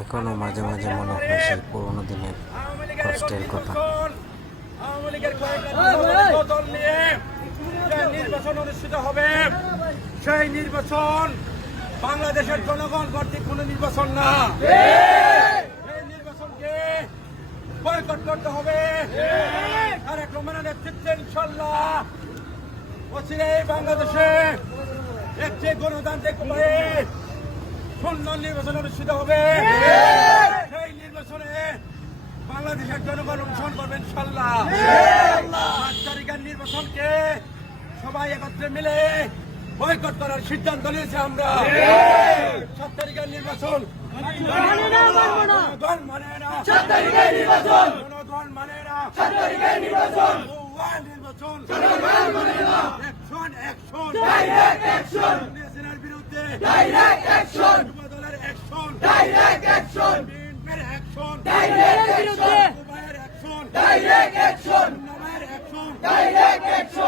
এখনো মাঝে মাঝে মনে হয় সেই পুরোনো দিনের কষ্টের কথা। আওয়ামী লীগের কয়েকটা দল নিয়ে নির্বাচন অনুষ্ঠিত হবে, সেই নির্বাচন বাংলাদেশের জনগণ কর্তৃক কোন নির্বাচন না। এই নির্বাচনকে বয়কট করতে হবে। তারেক রহমানের নেতৃত্বে ইনশাআল্লাহ অচিরেই বাংলাদেশে একটি গণতান্ত্রিক উপায়ে সুন্দর নির্বাচন অনুষ্ঠিত হবে। সেই নির্বাচনে বাংলাদেশের জনগণ অংশগ্রহণ করবেন ইনশাআল্লাহ। 5 তারিখের নির্বাচনকে সবাই একত্রে মিলে বয়কট করার সিদ্ধান্ত নিয়েছে আমরা। 7 তারিখের নির্বাচন জনগণ মানে না, 7 তারিখের নির্বাচন জনগণ মানে না, 7 তারিখের নির্বাচন নির্বাচন জনগণ মানে না। অ্যাকশন অ্যাকশন ডাইরেক্ট অ্যাকশন নেশনের বিরুদ্ধে ডাইরেক্ট অ্যাকশন যুবদলের অ্যাকশন ডাইরেক্ট অ্যাকশন বিএনপির অ্যাকশন ডাইরেক্ট অ্যাকশন উভয়ের অ্যাকশন ডাইরেক্ট অ্যাকশন নবায়ের অ্যাকশন ডাইরেক্ট অ্যাকশন